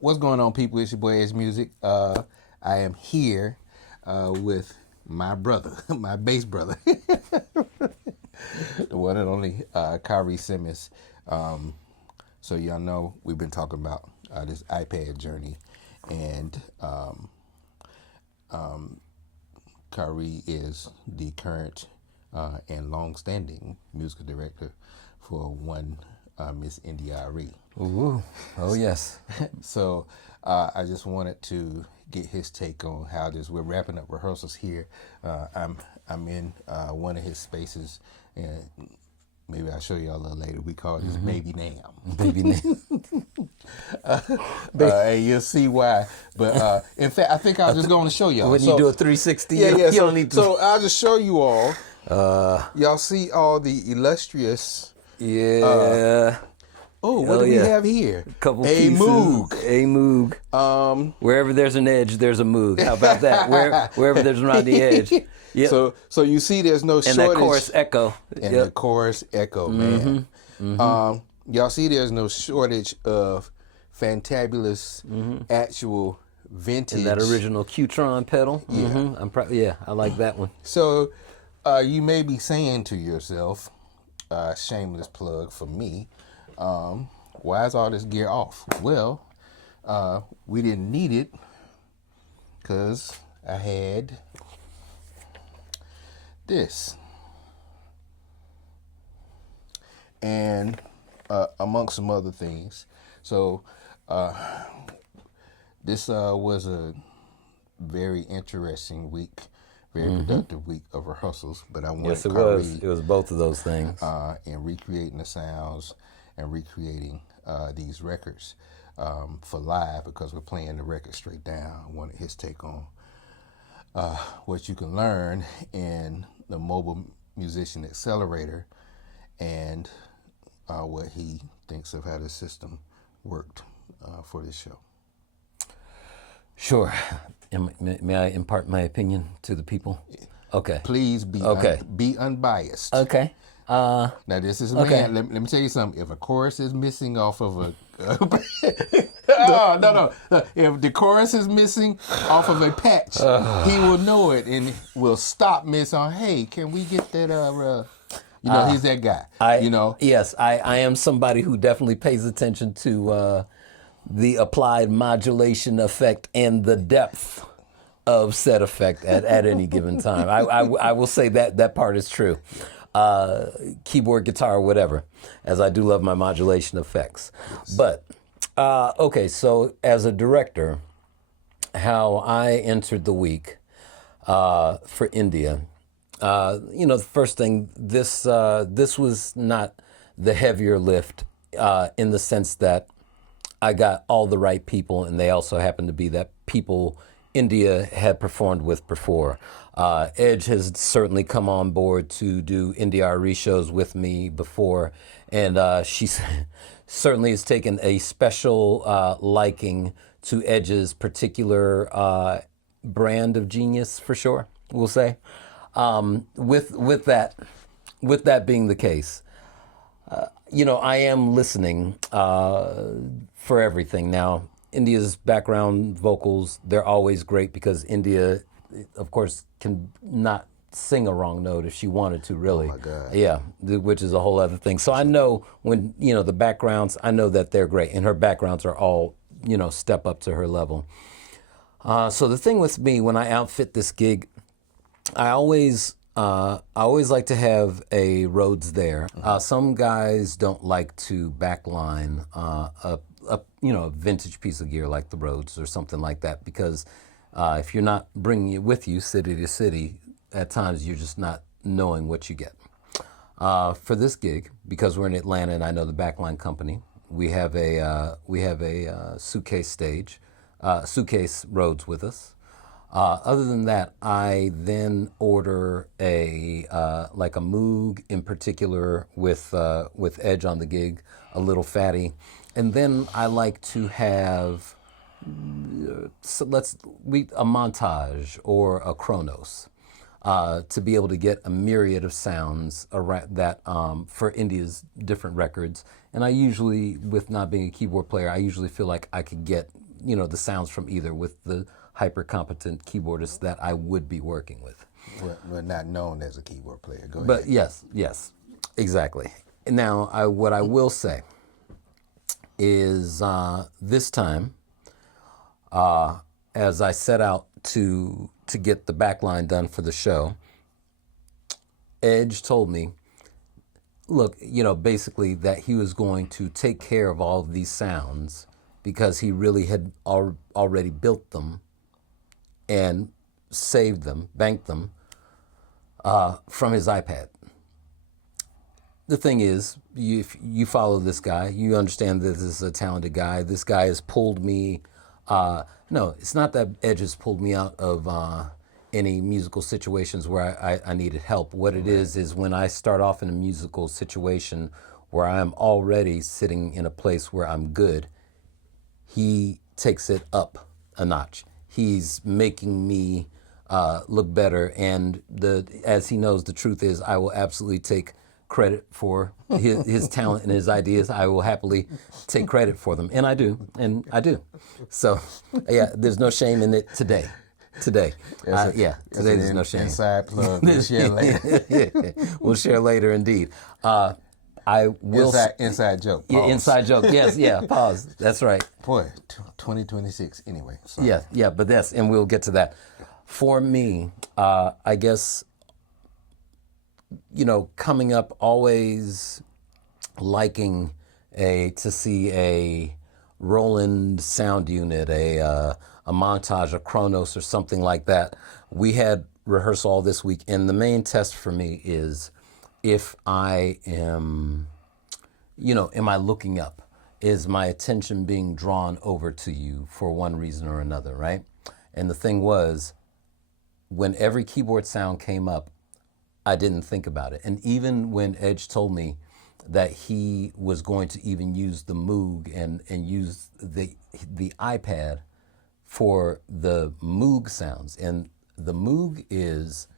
What's going on, people? It's your boy Edge Music. I am here with my brother, my bass brother, the one and only Khari Simmons. So y'all know we've been talking about this iPad journey, and Khari is the current and long-standing musical director for one Miss India Arie. Ooh. Oh, yes. So I just wanted to get his take on how this. We're wrapping up rehearsals here. I'm in one of his spaces, and maybe I'll show y'all a little later. We call this Baby Nam. Baby name. And you'll see why. But in fact, I think I was just going to show y'all. When you do a 360, yeah. you So, don't need to. so I'll just show you all. Y'all see all the illustrious. Yeah. What do we have here? Couple a pieces. Moog. A Moog. Wherever there's an edge, there's a Moog. How about that? Wherever there's around the edge. Yep. So you see, there's no and shortage. that chorus echo. And the chorus echo, man. Y'all see, there's no shortage of fantabulous, actual vintage. And that original Qtron pedal. Yeah. I like that one. So you may be saying to yourself, shameless plug for me, why is all this gear off? Well, we didn't need it because I had this. And amongst some other things. So this was a very interesting week, very productive week of rehearsals. But I wanted Yes, it was. It was both of those things. in recreating the sounds and recreating these records for live, because we're playing the record straight down. I wanted his take on what you can learn in the Mobile Musician Accelerator, and what he thinks of how the system worked for this show. Sure. May I impart my opinion to the people? Okay. Please be be unbiased. Okay. Now this is Okay. man. Let me tell you something. If a chorus is missing off of a no. If the chorus is missing off of a patch, he will know it and will stop miss on. Hey, can we get that? He's that guy. Yes, I am somebody who definitely pays attention to the applied modulation effect and the depth of said effect at any given time. I will say that part is true. Keyboard, guitar, whatever, as I do love my modulation effects. Yes. But, okay, so as a director, how I entered the week for India, the first thing, this was not the heavier lift in the sense that I got all the right people, and they also happened to be that people India had performed with before. Edge has certainly come on board to do India Arie shows with me before, and she certainly has taken a special liking to Edge's particular brand of genius, for sure, we'll say. With that being the case, I am listening for everything. Now, India's background vocals, they're always great because India, of course, can not sing a wrong note if she wanted to, really. Oh, my God. Yeah, which is a whole other thing. So I know when, the backgrounds, I know that they're great. And her backgrounds are all, step up to her level. So the thing with me, when I outfit this gig, I always like to have a Rhodes there. Some guys don't like to backline a vintage piece of gear like the Rhodes or something like that, because if you're not bringing it with you city to city, at times you're just not knowing what you get. For this gig, because we're in Atlanta and I know the backline company, we have a suitcase Rhodes with us. Other than that, I then order a Moog in particular with Edge on the gig, a little fatty, and then I like to have a montage or a Kronos to be able to get a myriad of sounds around that for India's different records. And I usually, with not being a keyboard player, I usually feel like I could get the sounds from either with the hyper competent keyboardist that I would be working with. We're not known as a keyboard player. Go But ahead. yes, exactly. Now, what I will say is this time, as I set out to get the back line done for the show, Edge told me, look, basically that he was going to take care of all of these sounds because he really had already built them and saved them, banked them from his iPad. The thing is, if you follow this guy, you understand that this is a talented guy. This guy has pulled me. No, it's not that Edge has pulled me out of any musical situations where I needed help. What it is when I start off in a musical situation where I'm already sitting in a place where I'm good, he takes it up a notch. He's making me look better, and as he knows, the truth is, I will absolutely take credit for his talent and his ideas. I will happily take credit for them, and I do. So, yeah, there's no shame in it today. Today there's no shame. Inside plug. We'll share later. We'll share later, indeed. I will inside joke. Yeah, Pause. inside joke. Yes, yeah. Pause. That's right. Boy, 2026. Anyway. Sorry. Yeah, but and we'll get to that. For me, I guess, coming up, always liking to see a Roland sound unit, a montage, a Kronos, or something like that. We had rehearsal all this week, and the main test for me is if I am, am I looking up? Is my attention being drawn over to you for one reason or another, right? And the thing was, when every keyboard sound came up, I didn't think about it. And even when Edge told me that he was going to even use the Moog and use the iPad for the Moog sounds. And the Moog is,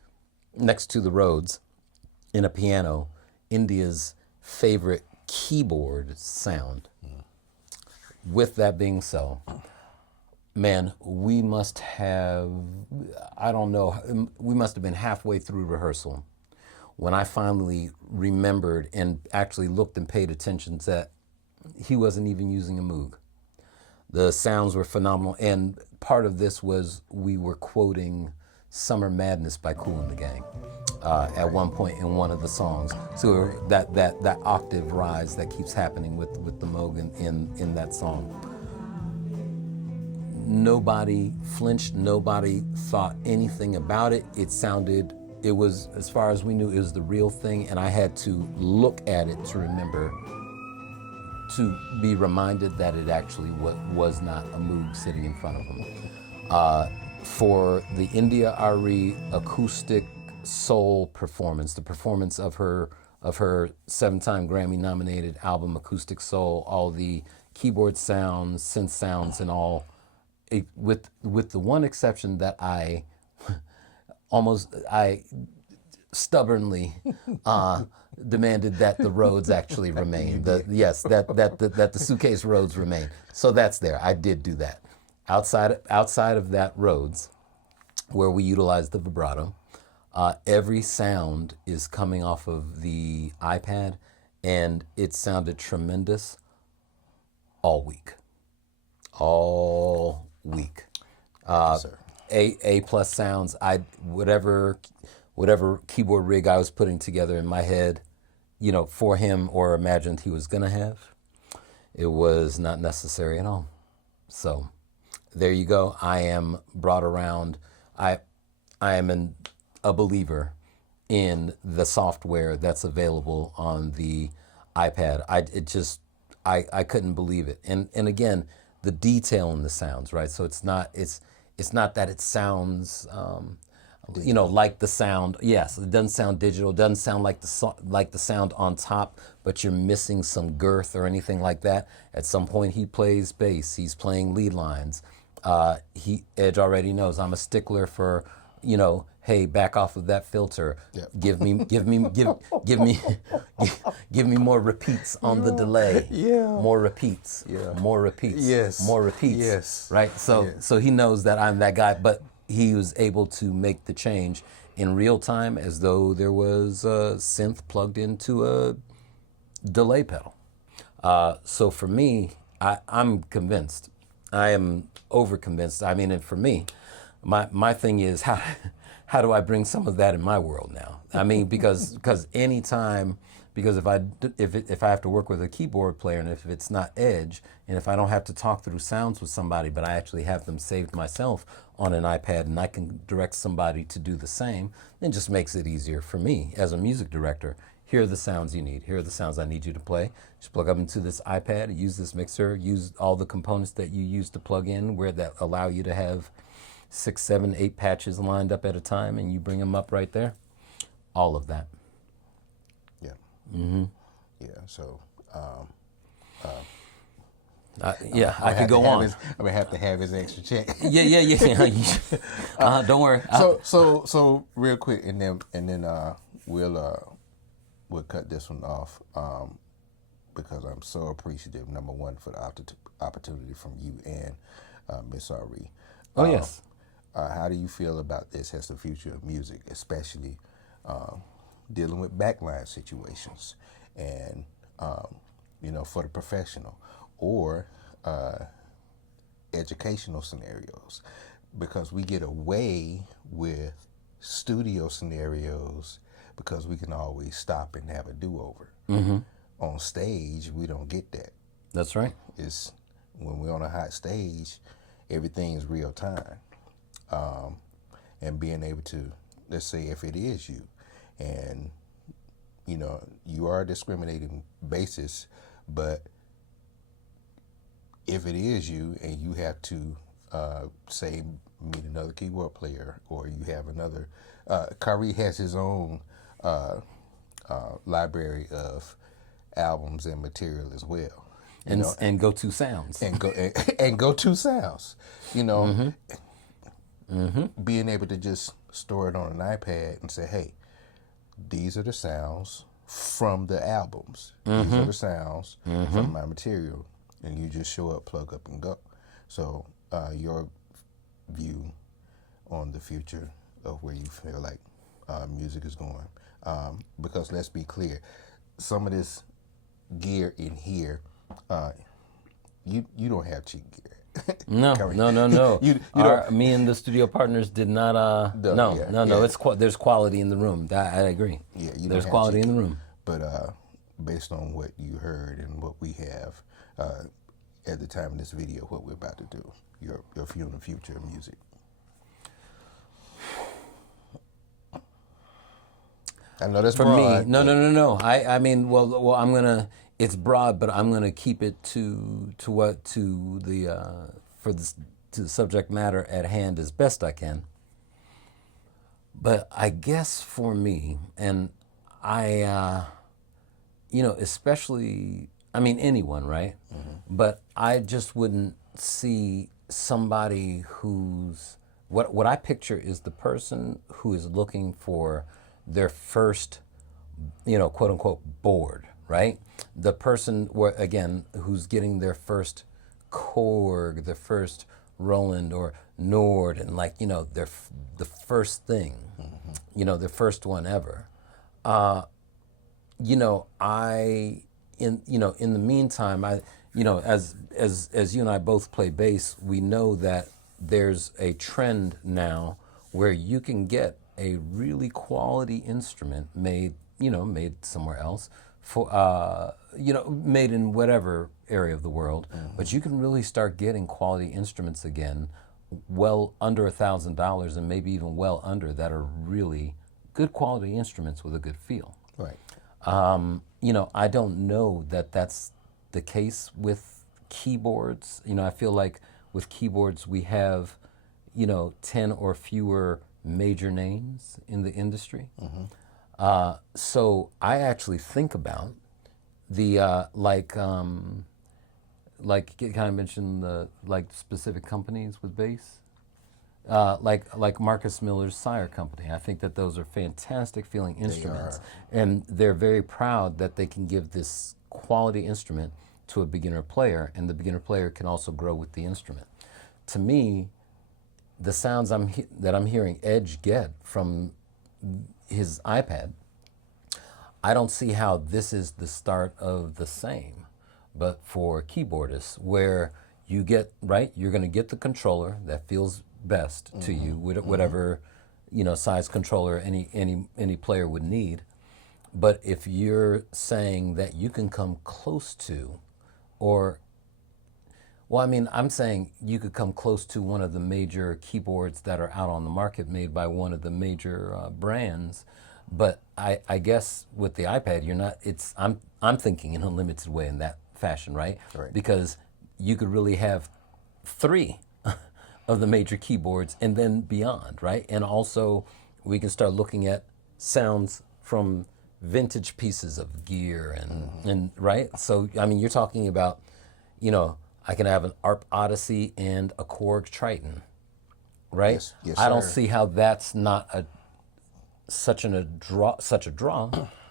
next to the Rhodes in a piano, India's favorite keyboard sound. With that being so, man, we must have, I don't know, we must have been halfway through rehearsal when I finally remembered and actually looked and paid attention that he wasn't even using a Moog. The sounds were phenomenal, and part of this was we were quoting Summer Madness by Kool and the Gang at one point in one of the songs. So that octave rise that keeps happening with the Moog in that song. Nobody flinched, nobody thought anything about it. It was, as far as we knew, it was the real thing, and I had to look at it to remember, to be reminded that it actually was not a Moog sitting in front of him. For the India Arie acoustic soul performance, the performance of her 7-time Grammy-nominated album Acoustic Soul, all the keyboard sounds, synth sounds, and all, with the one exception that I stubbornly demanded that the Rhodes actually remain. That the suitcase Rhodes remain. So that's there. I did do that. Outside of that Rhodes, where we utilized the vibrato, every sound is coming off of the iPad, and it sounded tremendous all week. All week. Yes, sir. A plus sounds. Whatever keyboard rig I was putting together in my head, for him or imagined he was gonna have, it was not necessary at all. So there you go. I am brought around. I am a believer in the software that's available on the iPad. I couldn't believe it. And again, the detail in the sounds, right? So it's not that it sounds like the sound. Yes, it doesn't sound digital. It doesn't sound like the sound on top, but you're missing some girth or anything like that. At some point, he plays bass. He's playing lead lines. Edge already knows I'm a stickler for hey, back off of that filter. Yep. Give me give me more repeats on the delay. Yeah. More repeats. Yeah. More repeats. Yes. More repeats. Yes. Right? So Yes. so he knows that I'm that guy, but he was able to make the change in real time as though there was a synth plugged into a delay pedal. So for me, I'm convinced. I am over convinced. I mean, and for me, my thing is how do I bring some of that in my world now? I mean, because anytime, because if I have to work with a keyboard player and if it's not Edge and if I don't have to talk through sounds with somebody, but I actually have them saved myself on an iPad and I can direct somebody to do the same, then it just makes it easier for me as a music director. Here are the sounds you need. Here are the sounds I need you to play. Just plug up into this iPad, use this mixer, use all the components that you use to plug in where that allow you to have 6, 7, 8 patches lined up at a time and you bring them up right there. All of that. Yeah. Mm-hmm. Yeah. So. I could go on. I'm gonna have to have his extra check. Yeah. Don't worry. So real quick, and then we'll cut this one off because I'm so appreciative. Number one, for the opportunity from you and Miss Arie. Oh yes. How do you feel about this as the future of music, especially dealing with backline situations and for the professional or educational scenarios? Because we get away with studio scenarios because we can always stop and have a do-over. Mm-hmm. On stage, we don't get that. That's right. It's when we're on a hot stage, everything is real time. And being able to, let's say if it is you, and you are a discriminating basis, but if it is you and you have to say meet another keyboard player, or you have another, Khari has his own library of albums and material as well, and go-to sounds and go-to sounds, Mm-hmm. Mm-hmm. being able to just store it on an iPad and say, hey, these are the sounds from the albums. Mm-hmm. These are the sounds Mm-hmm. from my material, and you just show up, plug up, and go. So your view on the future of where you feel like music is going, because let's be clear, some of this gear in here, you don't have cheap gear. No. Me and the studio partners did not. No. It's there's quality in the room. I agree. Yeah, there's quality in the room. But based on what you heard and what we have at the time of this video, what we're about to do, your view on the future of music. I know that's for broad, me. No. I mean, well, I'm gonna. It's broad, but I'm gonna keep it to the subject matter at hand as best I can. But I guess for me, and I, especially, I mean, anyone, right? Mm-hmm. But I just wouldn't see somebody who's what I picture is the person who is looking for their first, quote unquote, board, right? The person who's getting their first Korg, their first Roland or Nord, and the first thing, mm-hmm. Their first one ever. In the meantime, as you and I both play bass, we know that there's a trend now where you can get a really quality instrument made somewhere else for, made in whatever area of the world, mm-hmm. but you can really start getting quality instruments again, well under $1,000 and maybe even well under, that are really good quality instruments with a good feel. Right. I don't know that that's the case with keyboards. I feel like with keyboards we have, 10 or fewer major names in the industry. Mm-hmm. So I actually think about the kind of mentioned the specific companies with bass. like Marcus Miller's Sire Company. I think that those are fantastic feeling instruments, and they're very proud that they can give this quality instrument to a beginner player, and the beginner player can also grow with the instrument. To me, the sounds that I'm hearing Edge get from his iPad, I don't see how this is the start of the same, but for keyboardists, where you get, right, you're going to get the controller that feels best to you, whatever, size controller any player would need. But if you're saying that you can come close to, or, well, I mean, I'm saying you could come close to one of the major keyboards that are out on the market made by one of the major brands. But I guess with the iPad, you're not. I'm thinking in a limited way in that fashion, right? Right. Because you could really have 3 of the major keyboards and then beyond, right? And also we can start looking at sounds from vintage pieces of gear and right. So I mean, you're talking about, I can have an ARP Odyssey and a Korg Triton, right? Yes, yes, I don't sir. see how that's not such a draw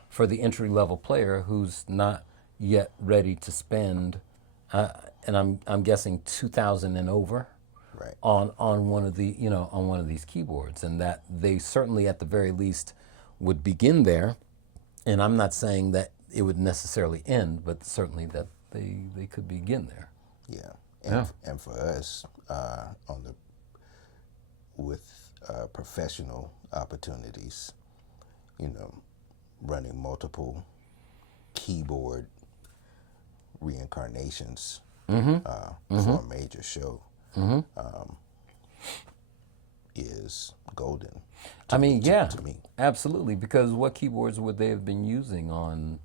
for the entry level player who's not yet ready to spend, and I'm guessing 2,000 and over, Right. on one of the on one of these keyboards, and that they certainly at the very least would begin there, and I'm not saying that it would necessarily end, but certainly that they could begin there. Yeah. Yeah. And for us, with professional opportunities, running multiple keyboard reincarnations for a major show is golden. I mean, yeah, to me. absolutely. Because what keyboards would they have been using on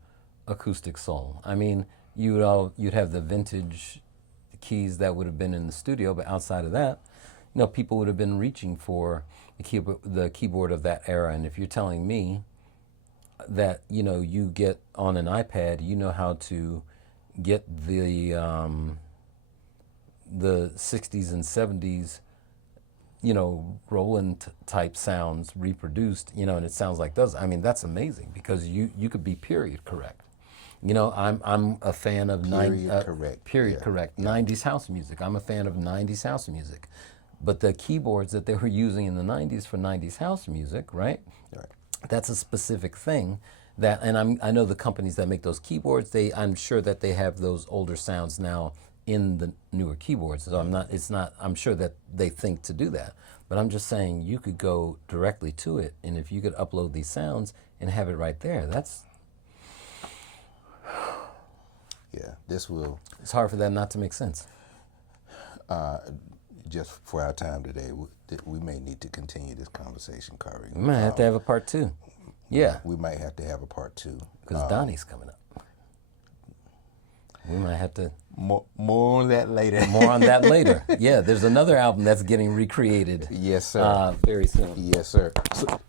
Acoustic Soul? I mean, you'd have the vintage keys that would have been in the studio, but outside of that, people would have been reaching for the keyboard of that era. And if you're telling me that you get on an iPad, how to get the 60s and 70s, Roland type sounds reproduced, and it sounds like those. I mean, that's amazing because you could be period correct. I'm a fan of period correct 90s house music. I'm a fan of 90s house music. But the keyboards that they were using in the 90s for 90s house music, right? Right. That's a specific thing and I know the companies that make those keyboards, I'm sure that they have those older sounds now in the newer keyboards. So I'm sure that they think to do that. But I'm just saying you could go directly to it, and if you could upload these sounds and have it right there, Yeah, it's hard for that not to make sense. just for our time today, we may need to continue this conversation, Khari. We might have to have a part 2. Yeah. We might have to have a part 2. Because Donnie's coming up. We might have to... More on that later. More on that later. Yeah, there's another album that's getting recreated. Yes, sir. Very soon. Yes, sir. So,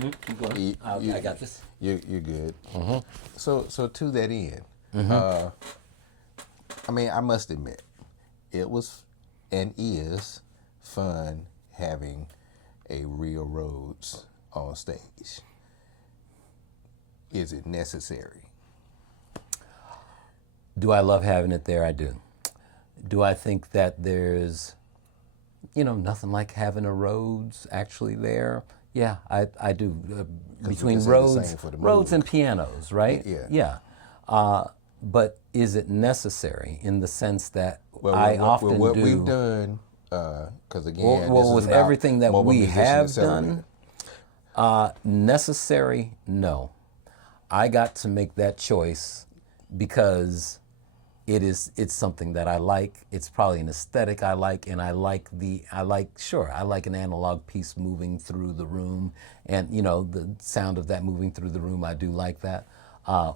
Keep going. I got this. You're good. So to that end, I mean, I must admit, it was and is fun having a real Rhodes on stage. Is it necessary? Do I love having it there? I do. Do I think that there's, nothing like having a Rhodes actually there? Yeah, I do. Between Rhodes and pianos, right? Yeah. But is it necessary in the sense that What we've done, because again, well, this with is about everything that Mobile we Musician have Accelerator. done, necessary? No. I got to make that choice because it's something that I like. It's probably an aesthetic I like, and I like an analog piece moving through the room, and the sound of that moving through the room. I do like that.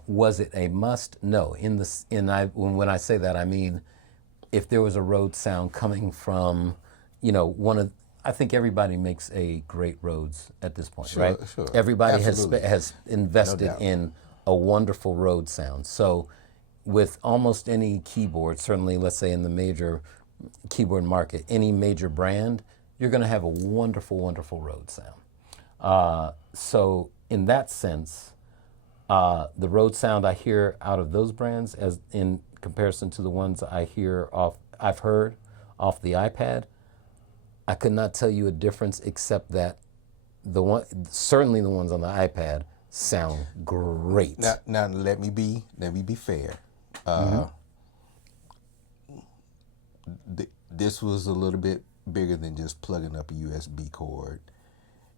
Was it a must? No. When I say that, I mean if there was a Rhodes sound coming from, I think everybody makes a great Rhodes at this point, right? Sure. Everybody Absolutely. has invested No doubt. in a wonderful Rhodes sound. So with almost any keyboard, certainly let's say in the major keyboard market, any major brand, you're going to have a wonderful, wonderful Rhodes sound. So in that sense, the Rhodes sound I hear out of those brands, as in comparison to the ones I've heard off the iPad, I could not tell you a difference except that certainly the ones on the iPad sound great. Now let me be fair. This was a little bit bigger than just plugging up a USB cord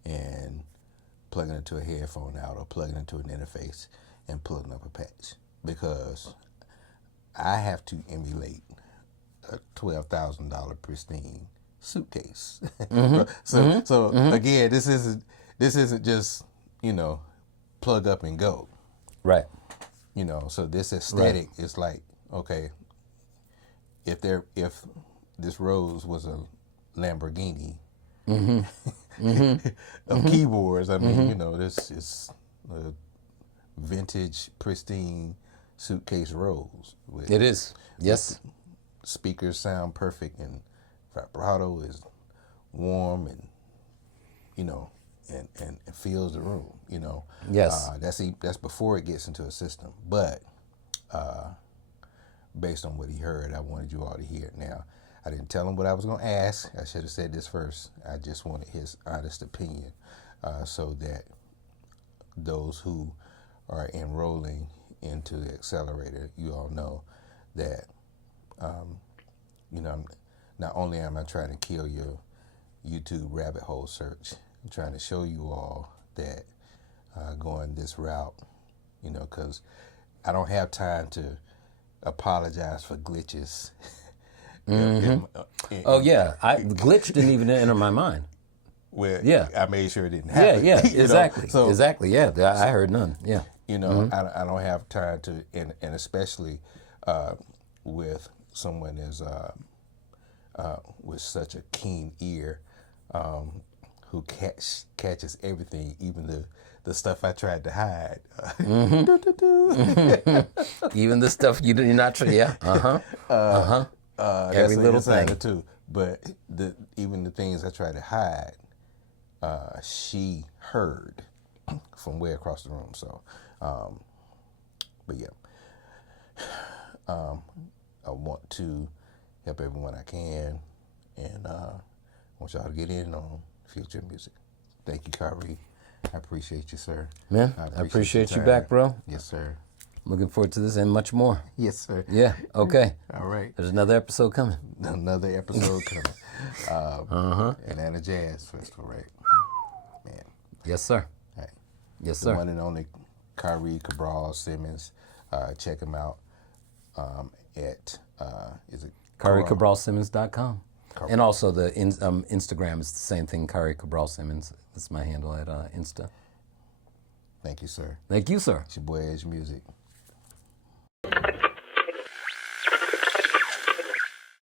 and plugging it to a headphone out or plugging it to an interface and pulling up a patch, because I have to emulate a $12,000 pristine suitcase. So again, this isn't just, plug up and go. Right. So this aesthetic is like, okay, if this Rhodes was a Lamborghini of keyboards, I mean, this is a vintage pristine suitcase Rhodes. It is. Yes. Speakers sound perfect, and vibrato is warm, and and fills the room. Yes. That's before it gets into a system. But based on what he heard, I wanted you all to hear it now. I didn't tell him what I was going to ask. I should have said this first. I just wanted his honest opinion, so that those who are enrolling into the accelerator, you all know that not only am I trying to kill your YouTube rabbit hole search, I'm trying to show you all that going this route, because I don't have time to apologize for glitches. Oh yeah, glitch didn't even enter my mind. Where I made sure it didn't happen. Yeah, exactly. So, exactly, yeah. I heard none. Yeah. I don't have time to, and especially with someone as with such a keen ear, who catches everything, even the stuff I tried to hide. Even the stuff you're not sure. Yeah. Every little thing too. But even the things I tried to hide, she heard from way across the room. So, but yeah, I want to help everyone I can, and I want y'all to get in on future music. Thank you, Khari. I appreciate you, sir. Man, I appreciate you back, bro. Yes, sir. Looking forward to this and much more. Yes, sir. Yeah, okay. All right. There's another episode coming. Another episode coming. Atlanta Jazz Festival, right? Man. Yes, sir. Right. Yes, The sir. one and only Khari Cabral Simmons. Check him out at, is it? KhariCabralSimmons.com. And also the Instagram is the same thing, Khari Cabral Simmons. That's my handle at Insta. Thank you, sir. Thank you, sir. It's your boy Edge Music.